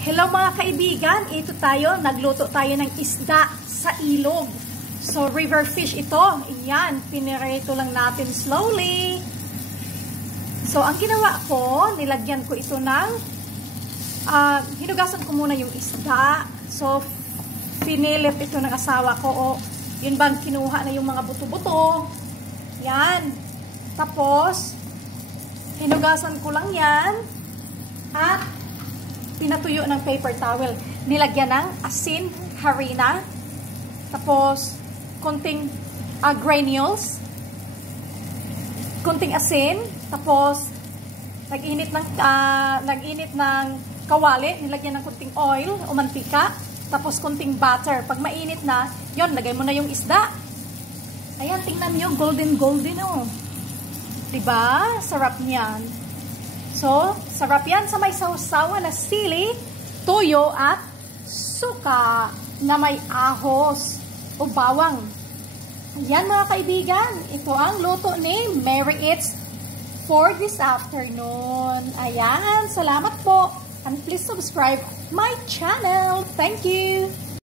Hello mga kaibigan, ito tayo, nagluto tayo ng isda sa ilog. So river fish ito, iyan, pinirito lang natin slowly. So ang ginawa ko, nilagyan ko ito ng, hinugasan ko muna yung isda. So pinilip ito ng asawa ko, o yun bang kinuha na yung mga buto-buto. Yan, tapos hinugasan ko lang yan at pinatuyo ng paper towel. Nilagyan ng asin, harina, tapos konting granules, konting asin, tapos nag-init ng kawali, nilagyan ng konting oil o mantika, tapos konting butter. Pag mainit na, yon, lagay mo na yung isda. Ayan, tingnan nyo, golden oh. Diba? Sarap niyan. So, sarap yan sa may sausawan na sili, toyo at suka na may ahos o bawang. Yan mga kaibigan, ito ang luto ni Mary Eats for this afternoon. Ayan, salamat po. And please subscribe my channel. Thank you.